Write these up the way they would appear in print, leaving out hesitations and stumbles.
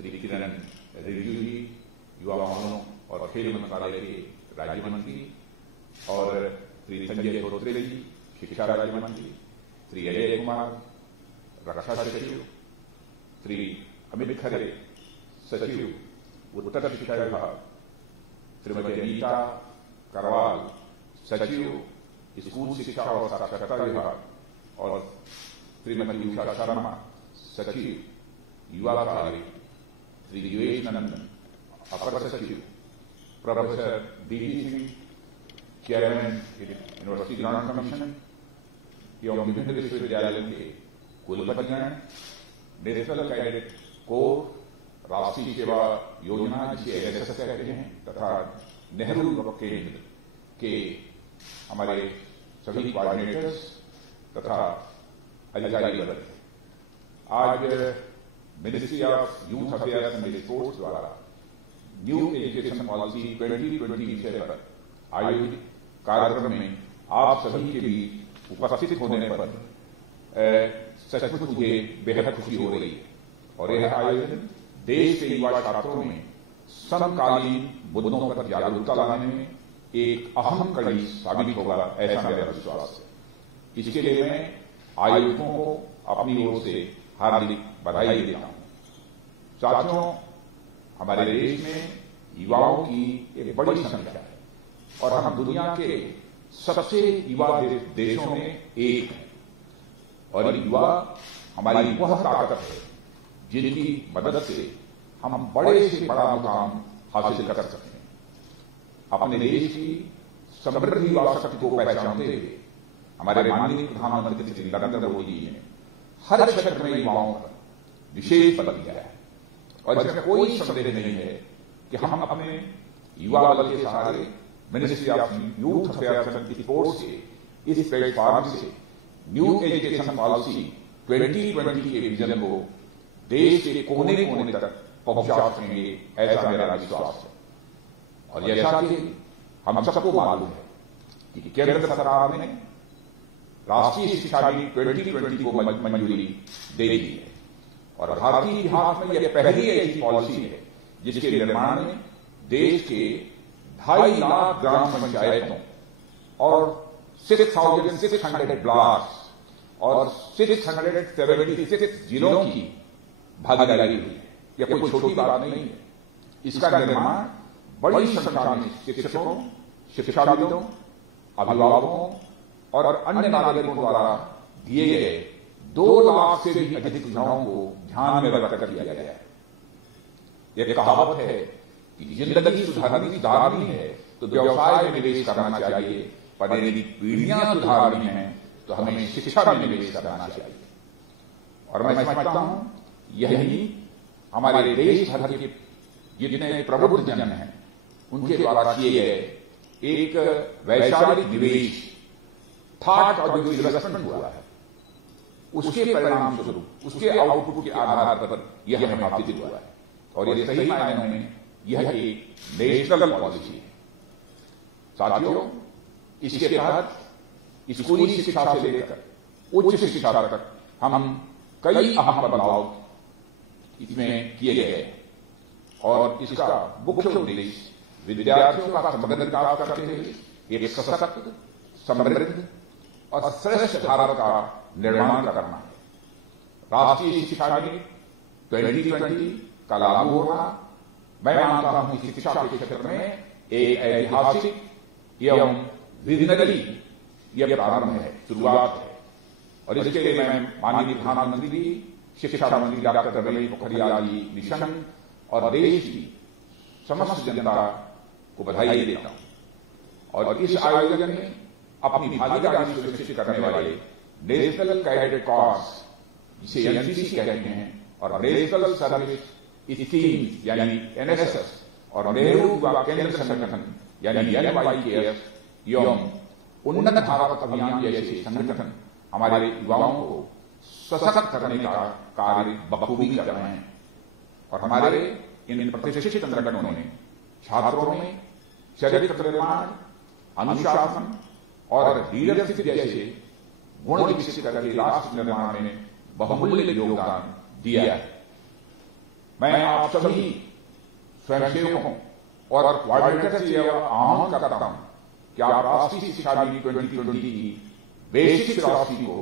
श्री किरण रिजिजू जी युवा मामलों और खेल मंत्रालय के राज्य मंत्री, और श्री संजय धोत्रे जी शिक्षा राज्य मंत्री, श्री अजय कुमार रक्षा सचिव, श्री अमित खरे सचिव उत्तर शिक्षा विभाग, श्रीमती अनीता करवाल सचिव स्कूल शिक्षा और साक्षरता विभाग, और श्रीमती उषा शर्मा सचिव युवा कार्य, श्री योगेश नंदन अपर सचिव, professor DP Singh chairman university grant commission एवं विभिन्न विश्वविद्यालयों के कुलपतिगण, नेशनल कैडेट कोर, राष्ट्रीय सेवा योजना जिसे NSS कहते हैं, तथा नेहरू युवक केंद्र के हमारे सभी कोऑर्डिनेटर्स तथा अधिकारी वर्ग, आज ministry of youth affairs and sports द्वारा न्यू एजुकेशन पॉलिसी 2020 विषय पर आयोजित कार्यक्रम में आप सभी के बीच उपस्थित होने पर सचमुच मुझे बेहद खुशी हो रही है, और यह आयोजन देश के युवा छात्रों में समकालीन मुद्दों पर जागरूकता लाने में एक अहम कड़ी साबित होगा, ऐसा मेरा विश्वास है। इसके लिए मैं आयोजकों को अपनी ओर से हार्दिक बधाई देता हूं। साथियों, हमारे देश में युवाओं की एक बड़ी संख्या है और हम दुनिया के सबसे युवा देशों में एक हैं, और युवा हमारी वह ताकत है जिनकी मदद से हम बड़े से बड़ा मुकाम हासिल कर सकते हैं। अपने देश की समृद्ध युवा शक्ति को पहचानते हुए हमारे माननीय प्रधानमंत्री श्री नरेंद्र मोदी जी ने हर क्षेत्र में युवाओं पर विशेष बल दिया है, और इसमें कोई संदेह नहीं है कि हम अपने युवा बल के सहारे ministry of youth affairs and sports के इस प्लेटफॉर्म से न्यू एजुकेशन पॉलिसी 2020 के विजन को देश के कोने कोने तक पहुंचा सकेंगे, ऐसा मेरा विश्वास है। और जैसा कि हम सबको मालूम है कि केंद्र सरकार ने राष्ट्रीय शिक्षा नीति 2020 को मंजूरी दे दी है, और भारतीय इतिहास में यह पहली ऐसी पॉलिसी है जिसके निर्माण में देश के 2.5 लाख ग्राम पंचायतों और 6,600 ब्लॉक्स और 676 जिलों की भागीदारी हुई है। यह कोई छोटी बात नहीं है। इसका निर्माण बड़ी संख्या में शिक्षकों, शिक्षाविदों, अभिभावकों और अन्य नागरिकों द्वारा दिए गए 2 लाख से भी अधिक सुझावों को ध्यान में रखकर किया गया है। यह कहावत है कि जिंदगी सुधारनी है तो व्यवसाय में निवेश करना चाहिए, पर यदि पीढ़ियां सुधारनी है तो हमें शिक्षा में निवेश करना चाहिए। और मैं समझता हूं यही हमारे देश भर के जितने प्रबुद्ध जन हैं उनके द्वारा किए गए एक वैचारिक निवेश, थॉट और जो इन्वेस्टमेंट हुआ है, उसके परिणाम स्वरूप, उसके आउटपुट के आधार पर यह हमें हासिल हुआ है। और ये सही मायनों में यह एक नेशनल पॉलिसी है। साथियों, इसके तहत स्कूली शिक्षा से लेकर उच्च शिक्षा तक हम कई अहम बदलाव इसमें किए गए हैं, और इसका मुख्य उद्देश्य विद्यार्थियों का समग्र विकास करते हुए एक सशक्त, समृद्ध और श्रेष्ठ भारत का निर्माण करना है। राष्ट्रीय शिक्षा नीति 2020 का लागू होना, मैं मानता हूं कि शिक्षा के क्षेत्र में एक ऐतिहासिक एवं विजनरी यह प्रारंभ है, शुरुआत है। और इसके लिए मैं माननीय प्रधानमंत्री जी, शिक्षा मंत्री डॉक्टर रमेश पोखरियाल जी निशंक और देश की समस्त जनता को बधाई देता हूं। और इस आयोजन में अपनी भागीदारी सुनिश्चित करने वाले नेशनल कैडेट कॉर्प्स, जिसे एनसीसी कहते हैं, और नेशनल सर्विस स्कीम यानी NSS, और नेहरू युवा केंद्र संगठन यानी NYKS एवं उन्नत भारत अभियान जैसे संगठन हमारे युवाओं को सशक्त करने का कार्य बखूबी कर रहे हैं। और हमारे इन प्रतिष्ठित संगठनों ने छात्रों में चरित्र निर्माण, अनुशासन और लीडरशिप जैसे गुण विकसित करके राष्ट्र निर्माण में बहुमूल्य योगदान दिया है। मैं आप सभी स्वयंसेवकों और कोऑर्डिनेटर से यह आह्वान करता हूं कि आप राष्ट्रीय शिक्षा नीति 2020 की बेसिक राशि को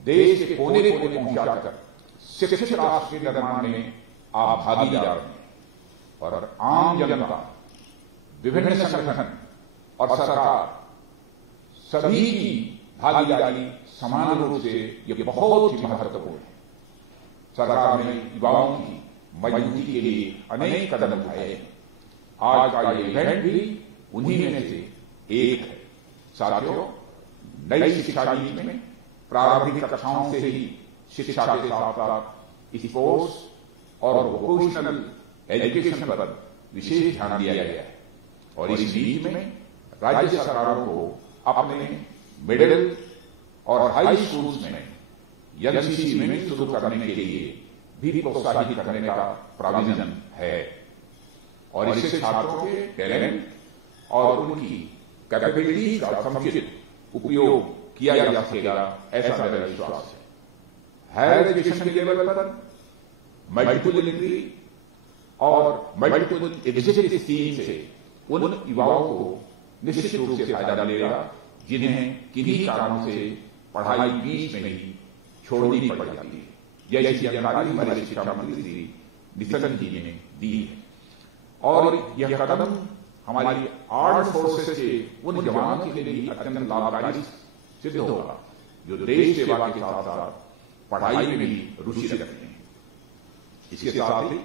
देश के कोने कोने पहुंचाकर शिक्षित राष्ट्र के निर्माण में आप भागीदार हैं और आम जनता, विभिन्न संगठन और सरकार सभी की भागीदारी समान रूप से ये बहुत ही महत्वपूर्ण है। सरकार ने युवाओं की मजबूती के लिए अनेक कदम उठाए हैं। आज का ये इवेंट भी उन्हीं में से एक है। साथियों, नई शिक्षा नीति में प्रारंभिक कक्षाओं से ही शिक्षा के साथ साथ स्पोर्ट्स और वोकेशनल एजुकेशन पर विशेष ध्यान दिया गया है और इस नीति में राज्य सरकारों को अपने मिडिल और हाई स्कूल्स में एनसीसी में शुरू करने के लिए भी प्रोत्साहित करने का प्राविधान है और इससे छात्रों के टैलेंट और उनकी कैपेबिलिटी का समुचित उपयोग किया जा सकेगा, ऐसा मेरा विश्वास है। हायर एजुकेशन के लेवल पर मल्टीपल एंट्री और मल्टीपल एग्जिट स्कीम से उन युवाओं को निश्चित रूप से फायदा मिलेगा जिन्हें किन्हीं कारणों से पढ़ाई बीच में ही छोड़नी पड़ जाती है। जैसी जानकारी हमारे शिक्षा मंत्री श्री निशंक जी ने दी है और यह कदम हमारी आर्म्ड फोर्सेस के उन जवानों के लिए अत्यंत लाभकारी सिद्ध होगा जो देश सेवा के साथ साथ पढ़ाई में भी रुचि रखते हैं। इसके साथ ही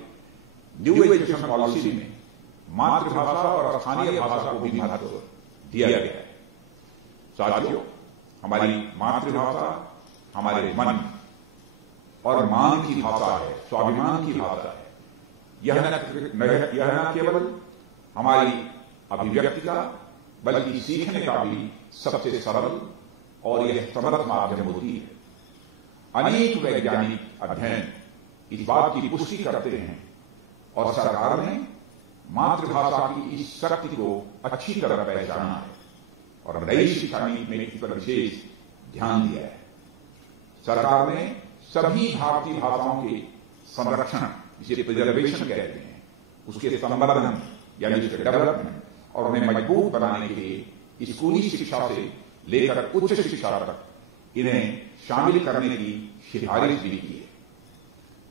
न्यू एजुकेशन पॉलिसी में मातृभाषा और स्थानीय भाषा को भी महत्व दिया गया है। साथियों, हमारी मातृभाषा हमारे मन और मान की भाषा है, स्वाभिमान की भाषा है। यह न केवल हमारी अभिव्यक्ति का बल्कि सीखने का भी सबसे सरल और यह समर्थ माध्यम होती है। अनेक वैज्ञानिक अध्ययन इस बात की पुष्टि करते हैं और सरकार ने मातृभाषा की इस शक्ति को अच्छी तरह पहचाना है और नई शिक्षा नीति में इस पर विशेष ध्यान दिया है। सरकार ने सभी भारतीय भाषाओं के संरक्षण, जिसे प्रिजर्वेशन कहते हैं, उसके संवर्धन यानी उसके डेवलपमेंट और उन्हें मजबूत बनाने के लिए स्कूली शिक्षा से लेकर उच्च शिक्षा तक इन्हें शामिल करने की सिफारिश भी की है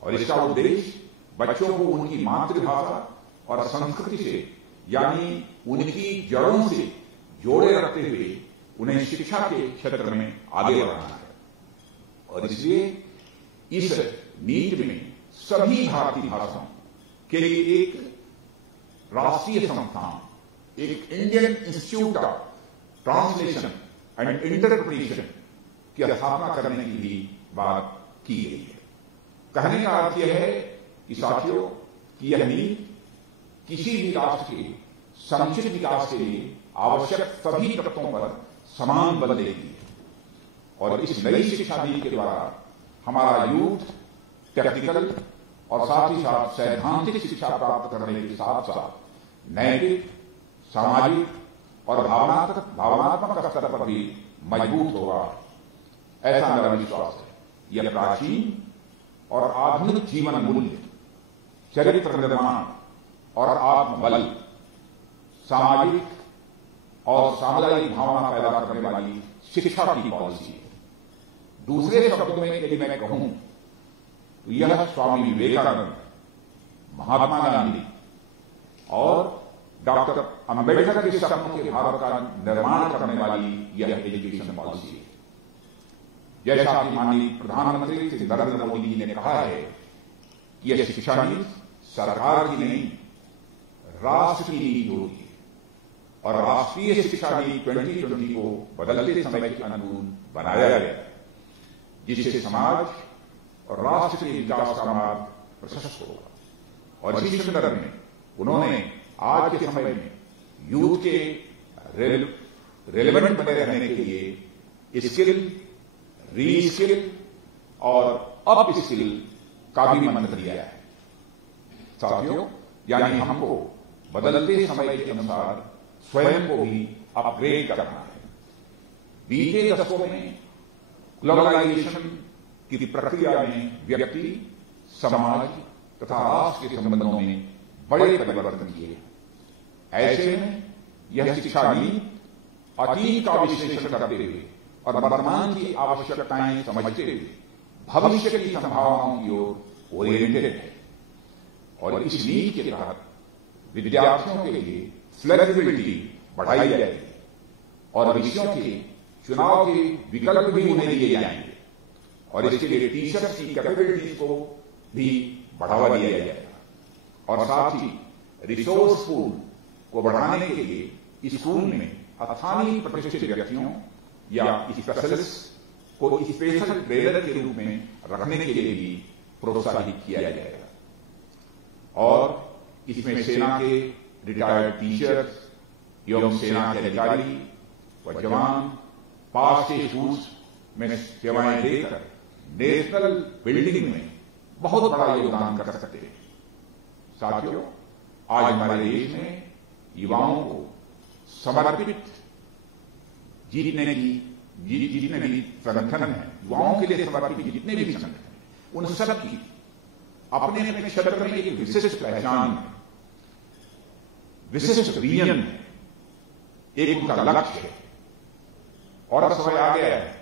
और इसका उद्देश्य बच्चों को उनकी मातृभाषा और संस्कृति से यानी उनकी जड़ों से जोड़े रखते हुए उन्हें शिक्षा के क्षेत्र में आगे बढ़ाना है और इसलिए इस नीति में सभी भारतीय भाषाओं के लिए एक राष्ट्रीय संस्थान, एक Indian institute of translation and interpretation की स्थापना करने की भी बात की गई है। कहने का अर्थ यह है कि साथियों कि यह नीति किसी भी राष्ट्र के समुचित विकास के लिए आवश्यक सभी तत्वों पर समान बल देती है और इस नई शिक्षा नीति के द्वारा हमारा यूथ टेक्निकल और साथ ही साथ सैद्धांतिक शिक्षा प्राप्त करने के साथ साथ नैतिक, सामाजिक और भावनात्मक स्तर पर भी मजबूत होगा, ऐसा मेरा विश्वास है। यह प्राचीन और आधुनिक जीवन मूल्य, चरित्र निर्माण और आत्मबल, सामाजिक और सामुदायिक भावना पैदा करने वाली शिक्षा की पॉलिसी है। दूसरे शब्दों में यदि मैं कहूं तो यह स्वामी विवेकानंद, महात्मा गांधी और डॉक्टर अंबेडकर के सपनों के भारत का निर्माण करने वाली यह एजुकेशन पॉलिसी है। जैसा कि माननीय प्रधानमंत्री श्री नरेंद्र मोदी जी ने कहा है कि यह शिक्षा नीति सरकार की नहीं, राष्ट्र की नीति होगी और राष्ट्रीय शिक्षा नीति 2020 को बदलते समय के अनुकूल बनाया गया है, जिससे समाज और राष्ट्र के विकास का मार्ग प्रशस्त होगा। और इसी संदर्भ में उन्होंने आज के समय में यूथ के रेलेवेंट बने रहने के लिए स्किल, रीस्किल और अप स्किल का भी मंत्र दिया है। साथियों, यानी हमको बदलते समय के अनुसार स्वयं को भी अपग्रेड करना है। बीते दशकों में ग्लोबलाइजेशन की प्रक्रिया में व्यक्ति, समाज तथा राष्ट्र के संबंधों में बड़े परिवर्तन किए। ऐसे में यह शिक्षा नीति अतीत का विश्लेषण करते हुए और वर्तमान की आवश्यकताएं समझते हुए भविष्य की संभावनाओं की ओर ओरिएंटेड है। और इस नीति के तहत विद्यार्थियों के लिए फ्लेक्सिबिलिटी बढ़ाई जाएगी और विषयों के चुनाव के विकल्प भी उन्हें दिए जाएंगे और इसके लिए टीचर्स की कैपेबिलिटीज को भी बढ़ावा दिया जाएगा। और साथ ही रिसोर्स पूल को बढ़ाने के लिए स्कूल में स्थानीय प्रतिष्ठित व्यक्तियों या स्पेशलिस्ट को स्पेशल ट्रेनर के रूप में रखने के लिए भी प्रोत्साहित किया जाएगा। और इसमें सेना के रिटायर्ड टीचर्स एवं सेना के अधिकारी व जवान पास के स्कूल्स में सेवाएं देकर नेशनल बिल्डिंग में बहुत बड़ा योगदान कर सकते हैं। साथियों, आज हमारे देश में युवाओं को समर्पित जितने भी संगठन हैं, युवाओं के लिए समर्पित जितने भी संगठन हैं, उन सब की अपने अपने क्षेत्र में एक विशिष्ट पहचान है, विशिष्ट विजन है, एक उनका लक्ष्य है। और अब समय आ गया है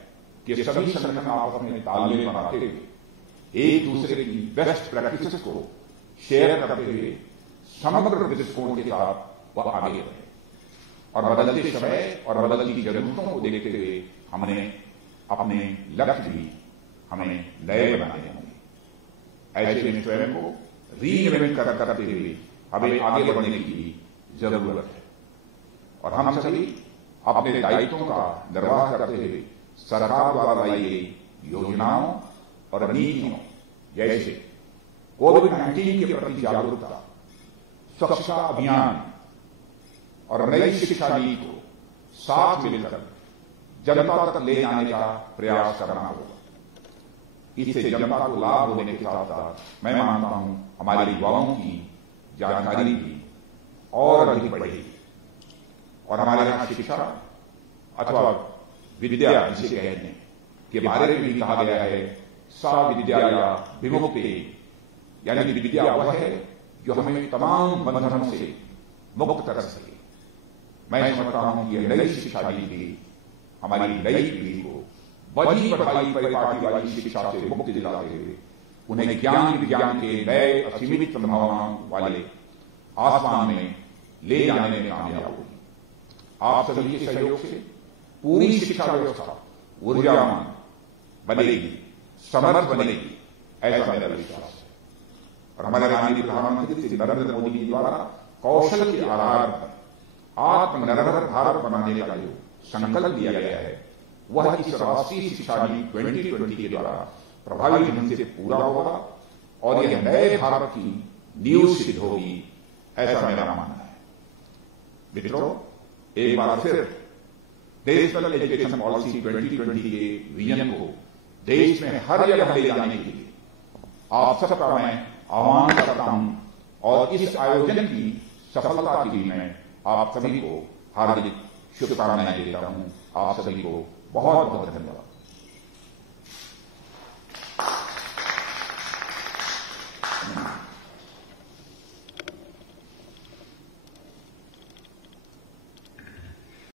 कि सभी संगठन आपस में तालमेल बनाते हुए एक दूसरे की बेस्ट प्रैक्टिसेस को शेयर करते हुए समग्र दृष्टिकोण के साथ वह आगे बढ़े। और बदलते समय और बदलती जरूरतों को देखते हुए हमने अपने लक्ष्य भी हमें नए बनाने होंगे। ऐसे में स्वयं को रीइन्वेंट करते हुए हमें आगे बढ़ने की जरूरत है। और हम सभी अपने दायित्वों का निर्वाह करते हुए सरकार द्वारा लाई गई योजनाओं और नीतियों जैसे कोविड-19 के प्रति जागरूकता, स्वच्छता अभियान और नई शिक्षा नीति को साथ मिलकर जनता तक ले जाने का प्रयास करना होगा। इससे जनता को लाभ होने के साथ साथ मैं मानता हूं हमारे युवाओं की जानकारी भी और अधिक बढ़ेगी और हमारे यहां शिक्षा अथवा विद्या जिसे कहते हैं के बारे में भी कहा गया है, सा विद्या या विमुक्ति, यानी विद्या वह है जो हमें तमाम बंधनों से मुक्त कर सके। मैं समझता हूं कि नई शिक्षा नीति हमारी नई पीढ़ी को बड़ी पढ़ाई परिपाटी वाली शिक्षा से मुक्ति दिलाते हुए उन्हें ज्ञान विज्ञान के नए असीमित संभावनाओं वाले आसमान में ले जाने में कामयाब होगी। आप सभी के सहयोग से पूरी शिक्षा व्यवस्था ऊर्जावान बनेगी, समर्थ बनेगी, ऐसा मेरा विश्वास है। और हमारे माननीय प्रधानमंत्री श्री नरेंद्र मोदी जी द्वारा कौशल के आधार पर आत्मनिर्भर भारत बनाने का जो संकल्प लिया गया है वह इस राष्ट्रीय शिक्षा नीति 2020 के द्वारा प्रभावी ढंग से पूरा होगा और यह नए भारत की नींव सिद्ध होगी, ऐसा मेरा मानना है। मित्रों, एक बार फिर नेशनल एजुकेशन पॉलिसी 2020 के विजन को देश में हर जगह ले जाने के लिए आप सबका मैं आह्वान करता हूं और इस आयोजन की सफलता के लिए मैं आप सभी को हार्दिक शुभकामनाएं देता हूं। आप सभी को बहुत बहुत धन्यवाद।